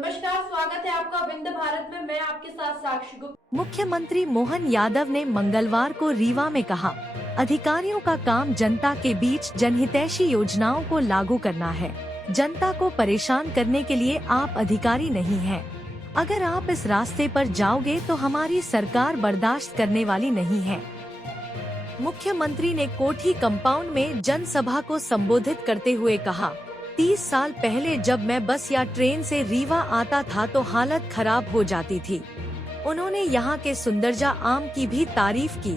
नमस्कार, स्वागत है आपका विंध्य भारत में। मैं आपके साथ साक्षी गुप्ता। मुख्यमंत्री मोहन यादव ने मंगलवार को रीवा में कहा, अधिकारियों का काम जनता के बीच जनहितैषी योजनाओं को लागू करना है। जनता को परेशान करने के लिए आप अधिकारी नहीं हैं। अगर आप इस रास्ते पर जाओगे तो हमारी सरकार बर्दाश्त करने वाली नहीं है। मुख्यमंत्री ने कोठी कंपाउंड में जनसभा को संबोधित करते हुए कहा, 30 साल पहले जब मैं बस या ट्रेन से रीवा आता था तो हालत खराब हो जाती थी। उन्होंने यहाँ के सुंदरजा आम की भी तारीफ की।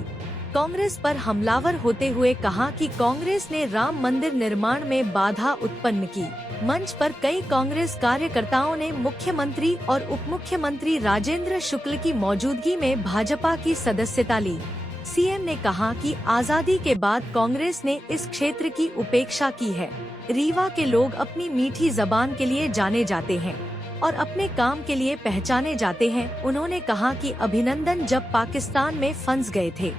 कांग्रेस पर हमलावर होते हुए कहा कि कांग्रेस ने राम मंदिर निर्माण में बाधा उत्पन्न की। मंच पर कई कांग्रेस कार्यकर्ताओं ने मुख्यमंत्री और उप मुख्यमंत्री राजेंद्र शुक्ल की मौजूदगी में भाजपा की सदस्यता ली। सीएम ने कहा कि आजादी के बाद कांग्रेस ने इस क्षेत्र की उपेक्षा की है। रीवा के लोग अपनी मीठी जबान के लिए जाने जाते हैं और अपने काम के लिए पहचाने जाते हैं। उन्होंने कहा कि अभिनंदन जब पाकिस्तान में फंस गए थे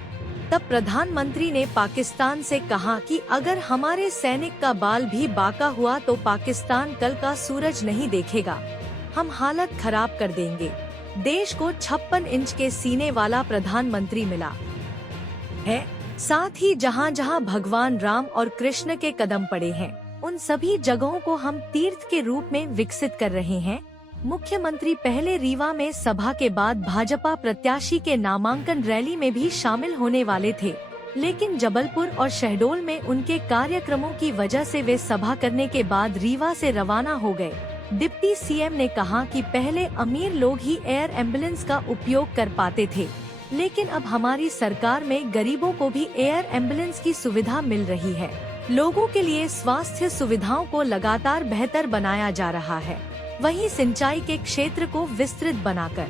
तब प्रधानमंत्री ने पाकिस्तान से कहा कि अगर हमारे सैनिक का बाल भी बांका हुआ तो पाकिस्तान कल का सूरज नहीं देखेगा, हम हालत खराब कर देंगे। देश को 56 इंच के सीने वाला प्रधानमंत्री मिला है। साथ ही जहाँ जहाँ भगवान राम और कृष्ण के कदम पड़े हैं, उन सभी जगहों को हम तीर्थ के रूप में विकसित कर रहे हैं। मुख्यमंत्री पहले रीवा में सभा के बाद भाजपा प्रत्याशी के नामांकन रैली में भी शामिल होने वाले थे, लेकिन जबलपुर और शहडोल में उनके कार्यक्रमों की वजह से वे सभा करने के बाद रीवा से रवाना हो गए। डिप्टी सीएम ने कहा कि पहले अमीर लोग ही एयर एम्बुलेंस का उपयोग कर पाते थे, लेकिन अब हमारी सरकार में गरीबों को भी एयर एम्बुलेंस की सुविधा मिल रही है। लोगों के लिए स्वास्थ्य सुविधाओं को लगातार बेहतर बनाया जा रहा है। वहीं सिंचाई के क्षेत्र को विस्तृत बनाकर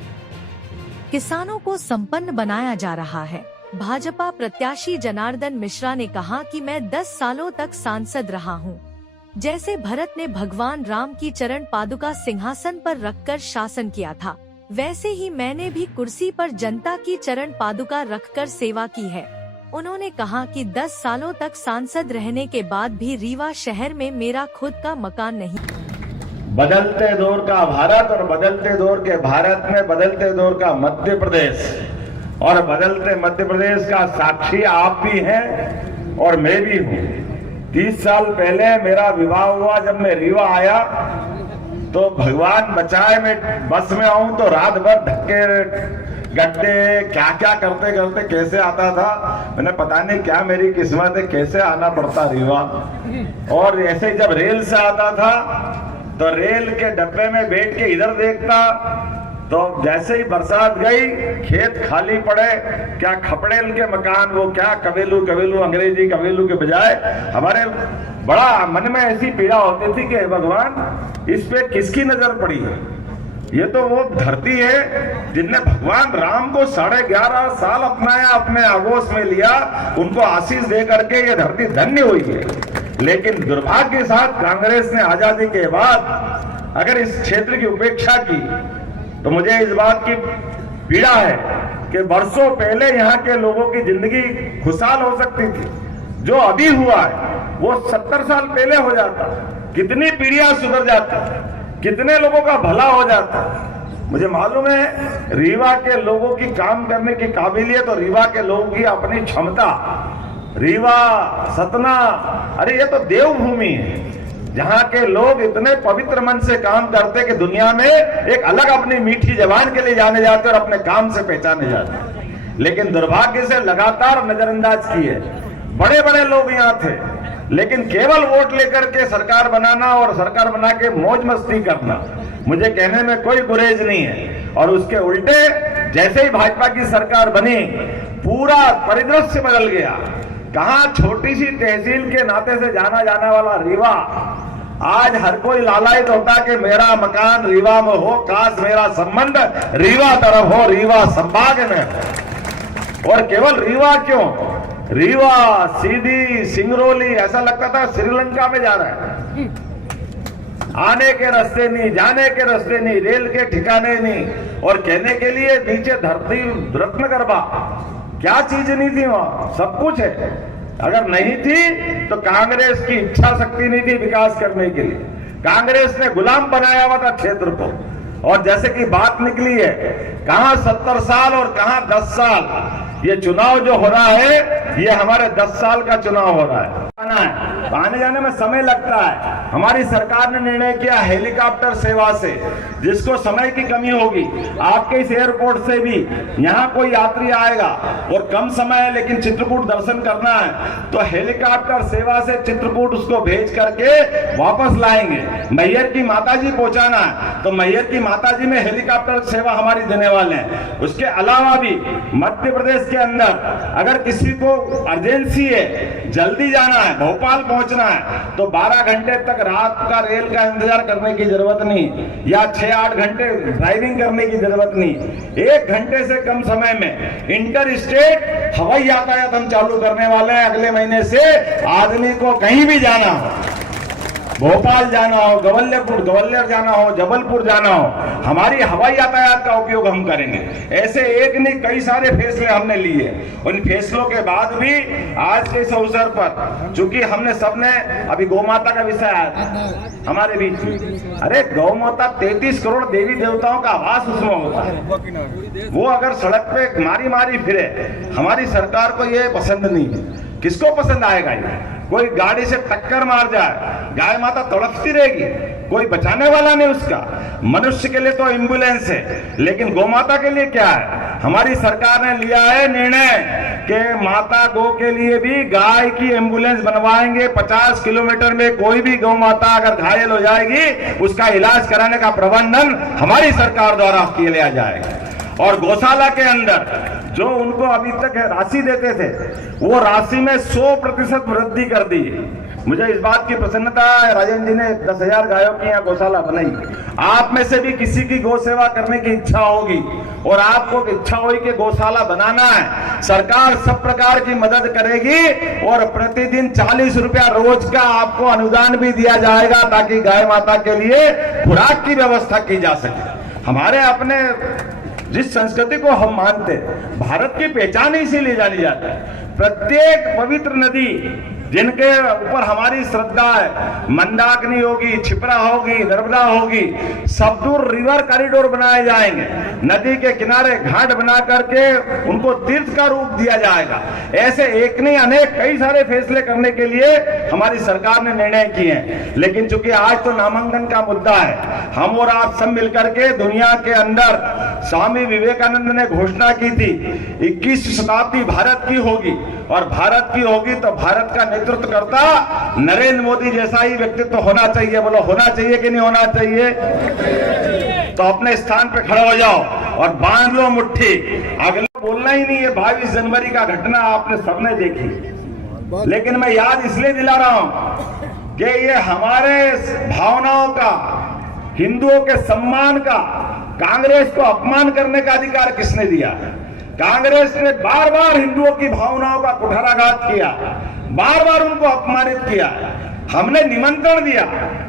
किसानों को संपन्न बनाया जा रहा है। भाजपा प्रत्याशी जनार्दन मिश्रा ने कहा कि मैं 10 सालों तक सांसद रहा हूं। जैसे भरत ने भगवान राम की चरण पादुका सिंहासन पर रखकर शासन किया था, वैसे ही मैंने भी कुर्सी पर जनता की चरण पादुका रखकर सेवा की है। उन्होंने कहा कि 10 सालों तक सांसद रहने के बाद भी रीवा शहर में मेरा खुद का मकान नहीं। बदलते दौर का भारत और बदलते दौर के भारत में बदलते दौर का मध्य प्रदेश और बदलते मध्य प्रदेश का साक्षी आप भी हैं और मैं भी हूँ। 30 साल पहले मेरा विवाह हुआ। जब मैं रीवा आया तो भगवान बचाए मैं बस में आऊं तो रात भर धक्के गड्ढे क्या क्या करते करते कैसे आता था। मैंने पता नहीं क्या मेरी किस्मत है, कैसे आना पड़ता रीवा। और ऐसे ही जब रेल से आता था तो रेल के डब्बे में बैठ के इधर देखता तो जैसे ही बरसात गई खेत खाली पड़े, क्या खपड़ेल के मकान, वो क्या कबेलू कबेलू अंग्रेजी कबेलू के बजाय हमारे बड़ा मन में ऐसी पीड़ा होती थी कि भगवान इस पे किसकी नजर पड़ी है। ये तो वो धरती है जिनने भगवान राम को 11.5 साल अपनाया, अपने आगोश में लिया, उनको आशीष दे करके ये धरती धन्य हुई है। लेकिन दुर्भाग्य के साथ कांग्रेस ने आजादी के बाद अगर इस क्षेत्र की उपेक्षा की तो मुझे इस बात की पीड़ा है कि वर्षों पहले यहाँ के लोगों की जिंदगी खुशहाल हो सकती थी। जो अभी हुआ है वो 70 साल पहले हो जाता। कितनी पीढ़ियां सुधर जाती, कितने लोगों का भला हो जाता। मुझे मालूम है रीवा के लोगों की काम करने की काबिलियत और रीवा के लोगों की अपनी क्षमता। रीवा, सतना, अरे ये तो देवभूमि है जहाँ के लोग इतने पवित्र मन से काम करते कि दुनिया में एक अलग अपनी मीठी जबान के लिए जाने जाते और अपने काम से पहचाने जाते। लेकिन दुर्भाग्य से लगातार नजरअंदाज किए। बड़े बड़े लोग यहाँ थे, लेकिन केवल वोट लेकर के सरकार बनाना और सरकार बना के मौज मस्ती करना, मुझे कहने में कोई गुरेज नहीं है। और उसके उल्टे जैसे ही भाजपा की सरकार बनी पूरा परिदृश्य बदल गया। कहाँ छोटी सी तहसील के नाते से जाना जाने वाला रीवा आज हर कोई लालायित होता कि मेरा मकान रीवा में हो, काश मेरा संबंध रीवा तरफ हो, रीवा संभाग में हो। और केवल रीवा क्यों, रीवा, सीधी, सिंगरौली, ऐसा लगता था श्रीलंका में जा रहा है। आने के रास्ते नहीं, जाने के रास्ते नहीं, रेल के ठिकाने नहीं। और कहने के लिए नीचे धरती रत्न गरबा, क्या चीज नहीं थी वहां, सब कुछ है। अगर नहीं थी तो कांग्रेस की इच्छा शक्ति नहीं थी विकास करने के लिए। कांग्रेस ने गुलाम बनाया हुआ था क्षेत्र को। और जैसे कि बात निकली है, कहां 70 साल और कहां 10 साल, ये चुनाव जो हो रहा है ये हमारे 10 साल का चुनाव हो रहा है। आने जाने में समय लगता है। हमारी सरकार ने निर्णय किया हेलीकॉप्टर सेवा से, जिसको समय की कमी होगी, आपके इस एयरपोर्ट से भी यहाँ कोई यात्री आएगा और कम समय है लेकिन चित्रकूट दर्शन करना है तो हेलीकॉप्टर सेवा से चित्रकूट उसको भेज करके वापस लाएंगे। मैहर की माताजी पहुंचाना है तो मैहर की माताजी में हेलीकॉप्टर सेवा हमारी देने वाले हैं। उसके अलावा भी मध्य प्रदेश के अंदर अगर किसी को अर्जेंसी है, जल्दी जाना है, भोपाल पहुंचना है तो 12 घंटे तक रात का रेल का इंतजार करने की जरूरत नहीं, या 6-8 घंटे ड्राइविंग करने की जरूरत नहीं। 1 घंटे से कम समय में इंटर स्टेट हवाई यातायात हम चालू करने वाले हैं। अगले महीने से आदमी को कहीं भी जाना हो, भोपाल जाना हो, ग्वालियर जाना हो, जबलपुर जाना हो, हमारी हवाई यातायात का उपयोग हम करेंगे। ऐसे एक नहीं कई सारे फैसले हमने लिए। उन फैसलों के बाद भी आज के इस अवसर पर, चूंकि हमने सबने अभी गौ माता का विषय आया हमारे बीच में, अरे गौ माता 33 करोड़ देवी देवताओं का आवास उसमें होता है। वो अगर सड़क पे मारी मारी फिरे, हमारी सरकार को ये पसंद नहीं है। किसको पसंद आएगा ये? कोई गाड़ी से टक्कर मार जाए, गाय माता तड़पती रहेगी, कोई बचाने वाला नहीं उसका। मनुष्य के लिए तो एम्बुलेंस है, लेकिन गौ माता के लिए क्या है? हमारी सरकार ने लिया है निर्णय कि माता गौ के लिए भी गाय की एम्बुलेंस बनवाएंगे। 50 किलोमीटर में कोई भी गौ माता अगर घायल हो जाएगी, उसका इलाज कराने का प्रबंधन हमारी सरकार द्वारा किया जाएगा। और गौशाला के अंदर जो उनको अभी तक राशि देते थे, वो राशि में 100% वृद्धि कर दी। मुझे इस बात की प्रसन्नता है, राजेंद्र जी ने 10,000 गायों की यहाँ गौशाला बनाई। आप में से भी किसी की गौ सेवा करने की इच्छा होगी और आपको इच्छा होगी कि गौशाला बनाना है, सरकार सब प्रकार की मदद करेगी और प्रतिदिन 40 रुपया रोज का आपको अनुदान भी दिया जाएगा, ताकि गाय माता के लिए खुराक की व्यवस्था की जा सके। हमारे अपने जिस संस्कृति को हम मानते हैं, भारत की पहचान इसीलिए जानी जाती है। प्रत्येक पवित्र नदी जिनके ऊपर हमारी श्रद्धा है, मंदाकिनी होगी, क्षिप्रा होगी, नर्मदा होगी, सब दूर रिवर कॉरिडोर बनाए जाएंगे। नदी के किनारे घाट बना करके उनको तीर्थ का रूप दिया जाएगा। ऐसे एक नहीं अनेक कई सारे फैसले करने के लिए हमारी सरकार ने निर्णय किए हैं। लेकिन चूंकि आज तो नामांकन का मुद्दा है, हम और आप सब मिलकर के दुनिया के अंदर स्वामी विवेकानंद ने घोषणा की थी 21वीं शताब्दी भारत की होगी, और भारत की होगी तो भारत का नेतृत्व करता नरेंद्र मोदी जैसा ही व्यक्तित्व होना चाहिए। बोलो होना चाहिए कि नहीं होना चाहिए? तो अपने स्थान पे खड़े हो जाओ और बांध लो मुट्ठी। अगला बोलना ही नहीं है। 22 जनवरी का घटना आपने सबने देखी, लेकिन मैं याद इसलिए दिला रहा हूं कि ये हमारे भावनाओं का, हिंदुओं के सम्मान का, कांग्रेस को अपमान करने का अधिकार किसने दिया? कांग्रेस ने बार बार हिंदुओं की भावनाओं का कुठाराघात किया, बार बार उनको अपमानित किया। हमने निमंत्रण दिया,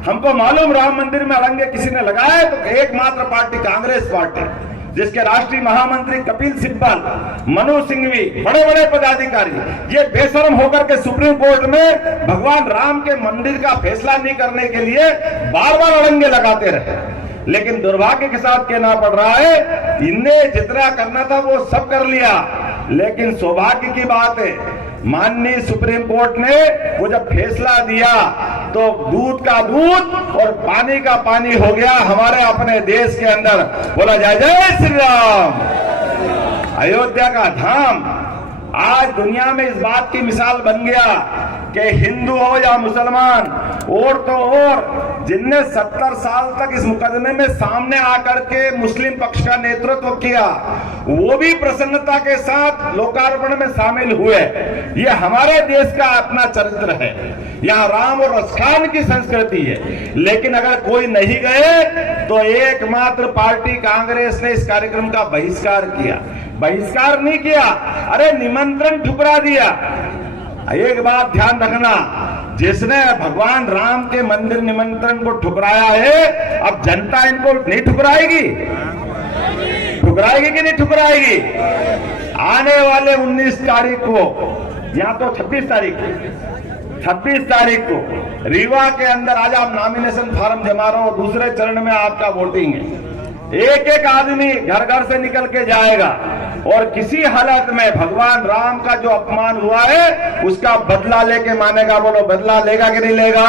हमको मालूम राम मंदिर में अड़ंगे किसी ने लगाया तो एकमात्र पार्टी कांग्रेस पार्टी, जिसके राष्ट्रीय महामंत्री कपिल सिब्बल, मनु सिंघवी, बड़े बड़े पदाधिकारी ये बेशर्म होकर के सुप्रीम कोर्ट में भगवान राम के मंदिर का फैसला नहीं करने के लिए बार बार अड़ंगे लगाते रहे। लेकिन दुर्भाग्य के साथ कहना पड़ रहा है, इनने जितना करना था वो सब कर लिया। लेकिन सौभाग्य की बात है, माननीय सुप्रीम कोर्ट ने वो जब फैसला दिया तो दूध का दूध और पानी का पानी हो गया हमारे अपने देश के अंदर। बोला जय जय श्री राम। अयोध्या का धाम आज दुनिया में इस बात की मिसाल बन गया कि हिंदू हो या मुसलमान, और तो और जिनने 70 साल तक इस मुकदमे में सामने आकर के मुस्लिम पक्ष का नेतृत्व किया, वो भी प्रसन्नता के साथ लोकार्पण में शामिल हुए। ये हमारे देश का अपना चरित्र है, यहाँ राम और रसखान की संस्कृति है। लेकिन अगर कोई नहीं गए तो एकमात्र पार्टी कांग्रेस ने इस कार्यक्रम का बहिष्कार किया। बहिष्कार नहीं किया, अरे निमंत्रण ठुकरा दिया। एक बात ध्यान रखना, जिसने भगवान राम के मंदिर निमंत्रण को ठुकराया है, अब जनता इनको नहीं ठुकराएगी? ठुकराएगी कि नहीं ठुकराएगी? आने वाले 19 तारीख को, या तो 26 तारीख को रीवा के अंदर आज आप नॉमिनेशन फॉर्म जमा रहे हो, दूसरे चरण में आपका वोटिंग है। एक एक आदमी घर घर से निकल के जाएगा और किसी हालत में भगवान राम का जो अपमान हुआ है उसका बदला लेके मानेगा। बोलो, बदला लेगा कि नहीं लेगा?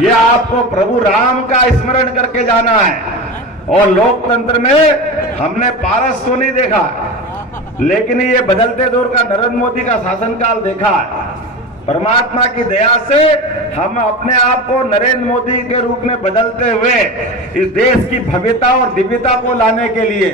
ये आपको प्रभु राम का स्मरण करके जाना है। और लोकतंत्र में हमने पारस तो नहीं देखा, लेकिन ये बदलते दौर का नरेंद्र मोदी का शासनकाल देखा है। परमात्मा की दया से हम अपने आप को नरेंद्र मोदी के रूप में बदलते हुए इस देश की भव्यता और दिव्यता को लाने के लिए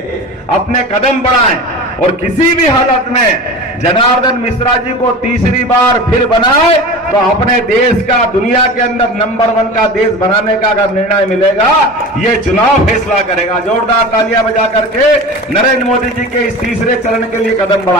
अपने कदम बढ़ाएं और किसी भी हालत में जनार्दन मिश्रा जी को तीसरी बार फिर बनाए तो अपने देश का दुनिया के अंदर नंबर 1 का देश बनाने का अगर निर्णय मिलेगा, ये चुनाव फैसला करेगा। जोरदार तालियां बजा करके नरेंद्र मोदी जी के इस तीसरे चरण के लिए कदम बढ़ाएं।